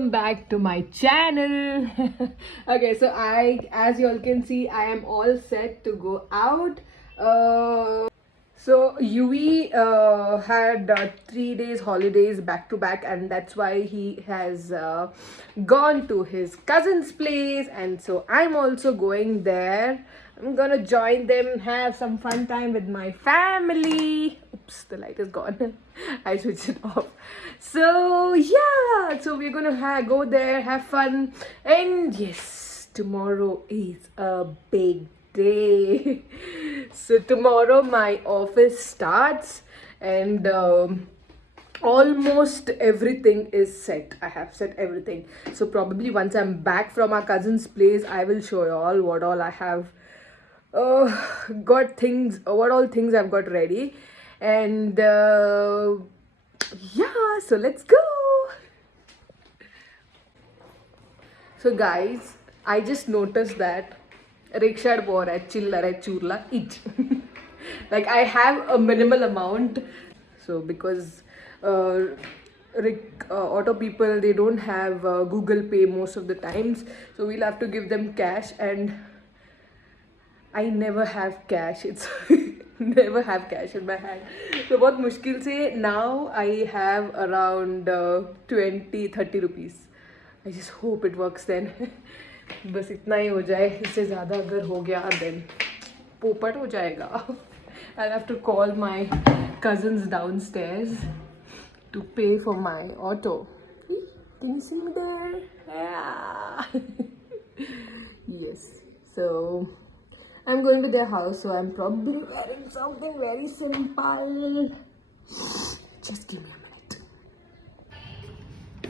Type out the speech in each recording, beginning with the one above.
welcome back to my channel. Okay, so as you all can see, I am all set to go out. So Yui had 3 days holidays back to back, and that's why he has gone to his cousin's place, and so I'm also going there. I'm gonna join them, have some fun time with my family. Oops, the light is gone. I switched it off. So yeah, so we're gonna go there, have fun, and yes, tomorrow is a big day. So tomorrow my office starts, and almost everything is set. I have set everything, so probably once I'm back from our cousin's place, I will show you all what all I have got things, what all things I've got ready. And yeah, so let's go. So guys, I just noticed that rickshaw bore chillare churla each. Like I have a minimal amount, so because auto people, they don't have Google Pay most of the times, so we'll have to give them cash, and I never have cash. It's never have cash in my hand. So बहुत मुश्किल से now I have around 20-30 rupees. I just hope it works then. बस इतना ही हो जाए, इससे ज़्यादा अगर हो गया then पोपट हो जाएगा. I'll have to call my cousins downstairs to pay for my auto. Can you see me there? Yeah. Yes. So I'm going to their house, so I'm probably wearing something very simple. Just give me a minute.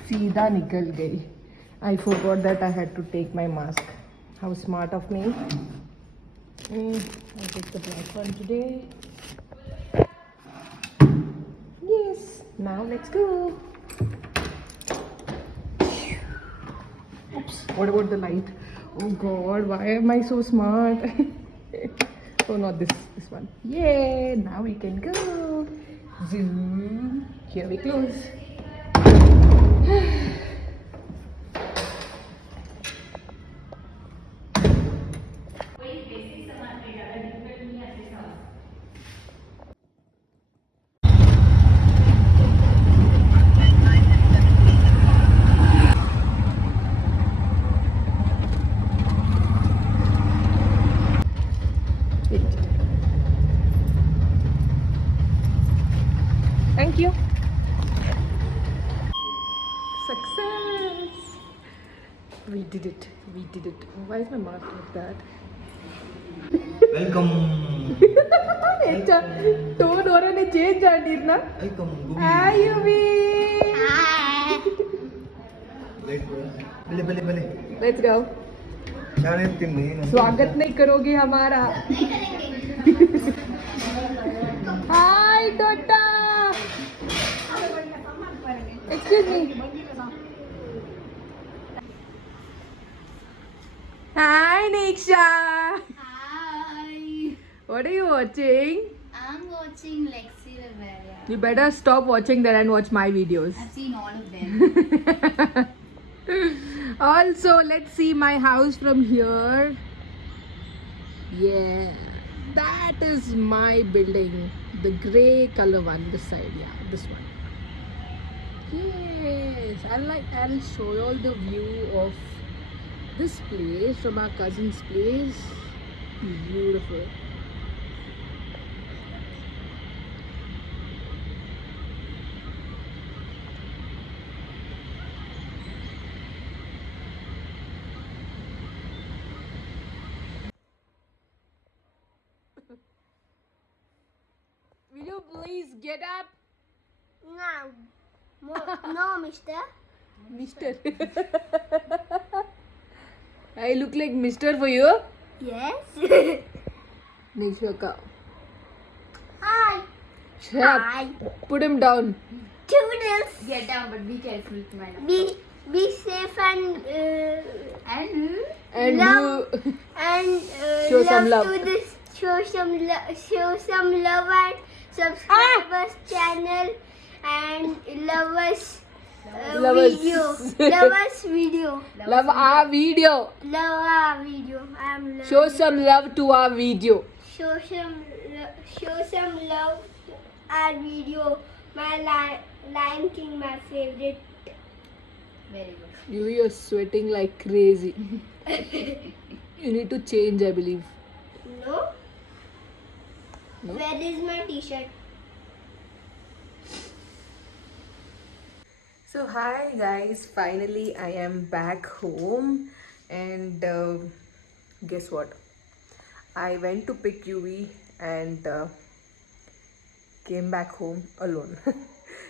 सीधा निकल गई. I forgot that I had to take my mask. How smart of me. I'll take the black one today. Yes. Now let's go. Oops. What about the light? Oh God, why am I so smart? Oh, not this one. Yay! Now we can go. Zoom. Here we close. Thank you. Success. We did it. We did it. Why is my mask like that? Welcome. Tone already changed, na? Welcome. Hi, Yubi. बले Let's go. स्वागत नहीं करोगे हमारा? Hi, Tota. Excuse me. Hi, Niksha. Hi. What are you watching? I'm watching Lexi Rivera. You better stop watching that and watch my videos. I've seen all of them. Also, let's see my house from here. Yeah, that is my building. The grey color one, this side. Yeah, this one. Yes, I'll show you all the view of this place from our cousin's place. Beautiful. Will you please get up? No, mister. Mister. I look like Mister for you? Yes. Nishwaka. Hi. Shut up. Hi. Put him down. Toodles. Get down, but be careful with my Be safe and And love you and show some love. to this. Show some love and subscribe us channel and love us Lovers. Video. Lovers video. Love our video. Love our video. I'm love. Show some love to our video. Show some love to our video. My Lion King, my favorite. Very good. You're sweating like crazy. You need to change, I believe. No? No? Where is my t-shirt? So hi guys, finally I am back home and guess what? I went to pick Yui and came back home alone.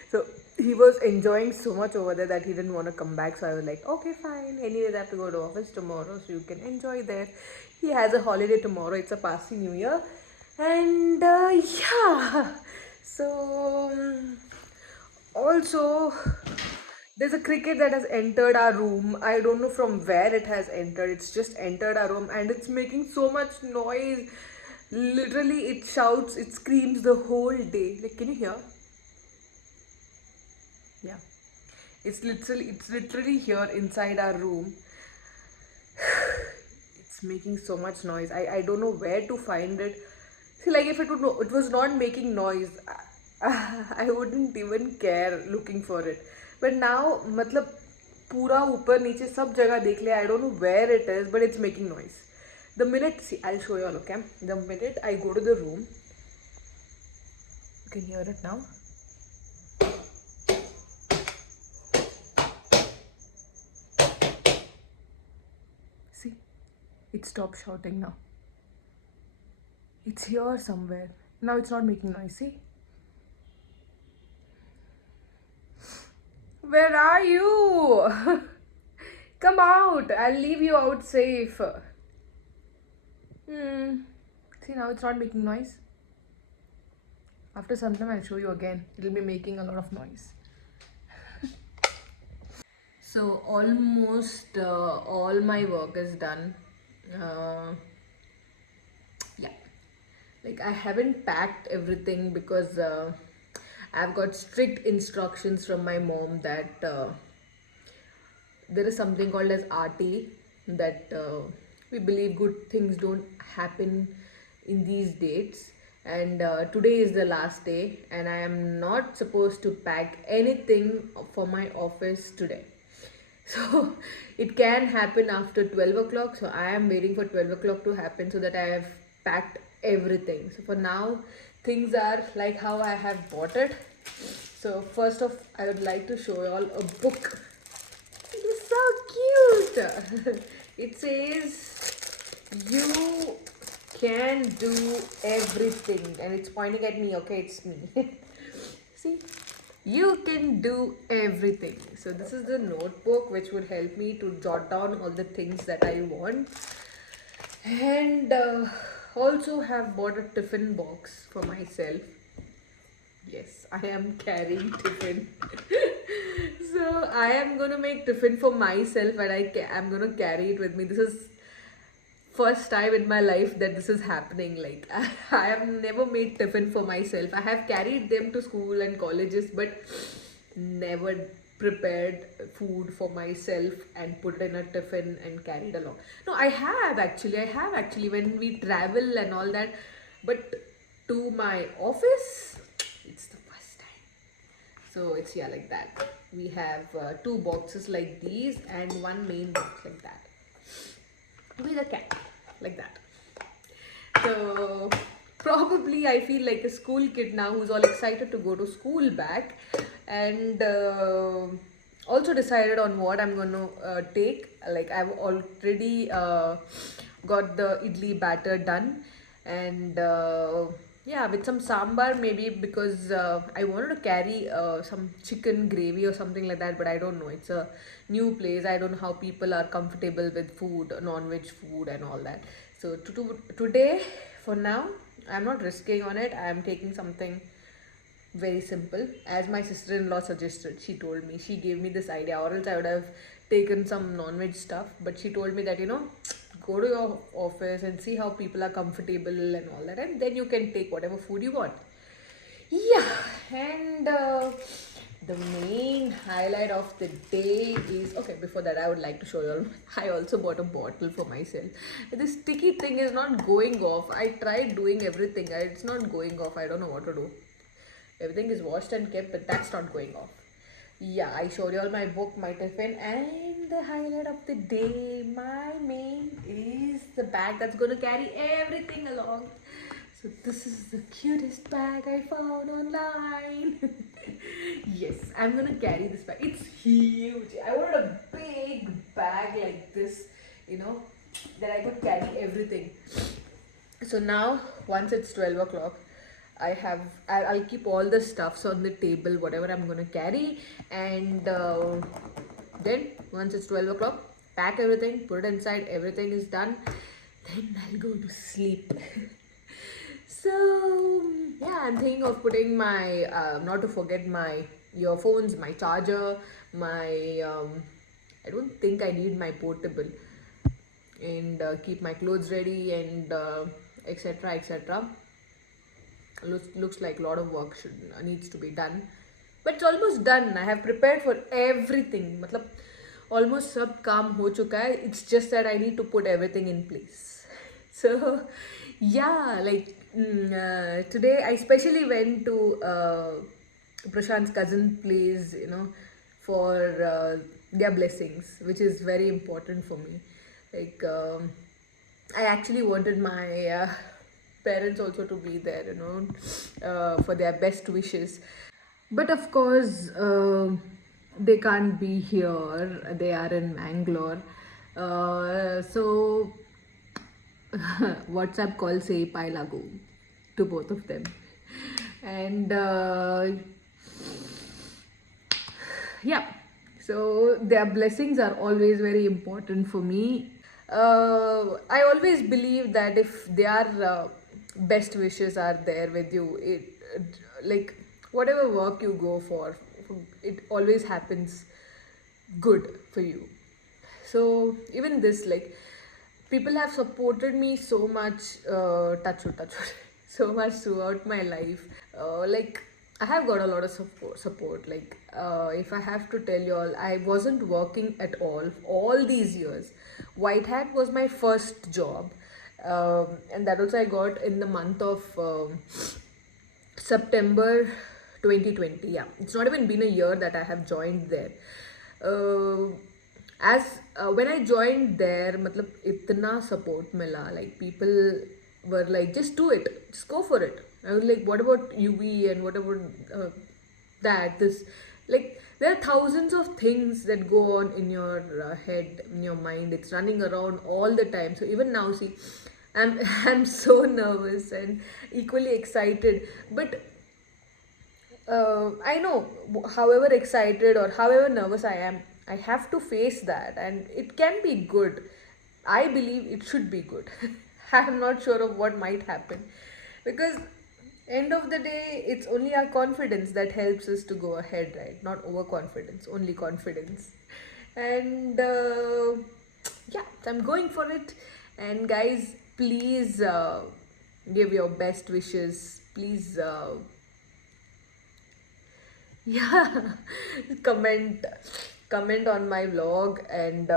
So he was enjoying so much over there that he didn't want to come back. So I was like, okay, fine. Anyways, I have to go to office tomorrow, so you can enjoy there. He has a holiday tomorrow. It's a Parsi New Year, and yeah. So also, there's a cricket that has entered our room. I don't know from where it has entered. It's just entered our room and it's making so much noise. Literally, it shouts, it screams the whole day. Like, can you hear? Yeah. It's literally here inside our room. It's making so much noise. I don't know where to find it. See, like if it was not making noise, I wouldn't even care looking for it. But now, मतलब पूरा ऊपर नीचे सब जगह देख लिया. I don't know where it is, but it's making noise. The minute, see, I'll show you all, okay? The minute I go to the room, you can hear it now. See, it stopped shouting now. It's here somewhere. Now it's not making noise, see? Where are you? Come out. I'll leave you out safe. See, now it's not making noise. After some time, I'll show you again. It'll be making a lot of noise. So almost all my work is done. Yeah. Like I haven't packed everything because I've got strict instructions from my mom that there is something called as RT, that we believe good things don't happen in these dates, and today is the last day and I am not supposed to pack anything for my office today. So it can happen after 12 o'clock, so I am waiting for 12 o'clock to happen so that I have packed everything. So for now, things are like how I have bought it. So first off, I would like to show you all a book. It is so cute. It says you can do everything and it's pointing at me. Okay, it's me. See, you can do everything. So this is the notebook which would help me to jot down all the things that I want, and also have bought a tiffin box for myself. Yes, I am carrying tiffin. So I am gonna make tiffin for myself and I'm gonna carry it with me. This is first time in my life that this is happening. Like I have never made tiffin for myself. I have carried them to school and colleges, but never prepared food for myself and put it in a tiffin and carried along. No, I have actually when we travel and all that, but to my office, it's the first time. So it's yeah, like that. We have two boxes like these and one main box like that with a cat like that. So probably I feel like a school kid now who's all excited to go to school back, and also decided on what I'm going to take. Like I've already got the idli batter done, and yeah, with some sambar maybe, because I wanted to carry some chicken gravy or something like that, but I don't know. It's a new place. I don't know how people are comfortable with food, non-veg food and all that. So today, for now, I'm not risking on it. I'm taking something very simple, as my sister-in-law suggested. She told me, she gave me this idea, or else I would have taken some non-veg stuff, but she told me that, you know, go to your office and see how people are comfortable and all that, and then you can take whatever food you want. Yeah, and the main highlight of the day is, okay, before that I would like to show you all, I also bought a bottle for myself. This sticky thing is not going off. I tried doing everything, it's not going off. I don't know what to do. Everything is washed and kept, but that's not going off. Yeah, I showed you all my book, my tiffin, and the highlight of the day, my main, is the bag that's going to carry everything along. So this is the cutest bag I found online. Yes, I'm going to carry this bag. It's huge. I wanted a big bag like this, that I could carry everything. So now, once it's 12 o'clock, I'll keep all the stuffs on the table, whatever I'm gonna carry, and then once it's 12 o'clock, pack everything, put it inside, everything is done, then I'll go to sleep. So yeah, I'm thinking of putting my not to forget my earphones, my charger, my I don't think I need my portable, and keep my clothes ready, and etc etc. Looks like a lot of work needs to be done, but it's almost done. I have prepared for everything. मतलब almost सब काम हो चुका है. It's just that I need to put everything in place. So yeah, like today I specially went to Prashant's cousin place, for their blessings, which is very important for me. Like I actually wanted my parents also to be there, for their best wishes. But of course, they can't be here. They are in Mangalore. So WhatsApp call say pai lagu to both of them. And yeah, so their blessings are always very important for me. I always believe that if their best wishes are there with you, like whatever work you go for, it always happens good for you. So even this, like, people have supported me so much, touch wood, so much throughout my life. Like I have got a lot of support. Like if I have to tell you all, I wasn't working at all these years. White Hat was my first job, and that also I got in the month of September 2020. Yeah, it's not even been a year that I have joined there. When I joined there, matlab itna support mila. Like people were like, just do it, just go for it. I was like, what about UV and what about this? Like there are thousands of things that go on in your head, in your mind. It's running around all the time. So even now, see, I'm so nervous and equally excited. But I know, however excited or however nervous I am, I have to face that, and it can be good. I believe it should be good. I'm not sure of what might happen, because end of the day, it's only our confidence that helps us to go ahead, right? Not overconfidence, only confidence. And yeah, so I'm going for it. And guys, please give your best wishes. Please yeah, comment on my vlog, and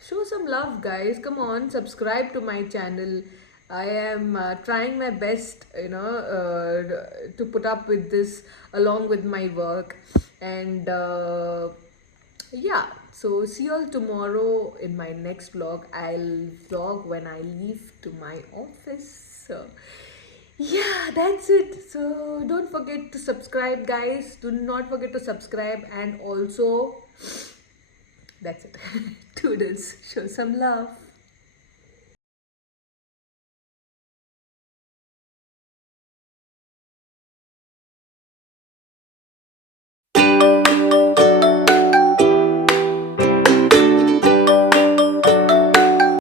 show some love, guys. Come on, subscribe to my channel. I am trying my best, to put up with this along with my work. And yeah, so see you all tomorrow in my next vlog. I'll vlog when I leave to my office. So yeah, that's it. So don't forget to subscribe, guys. Do not forget to subscribe, and also that's it. Toodles. Show some love.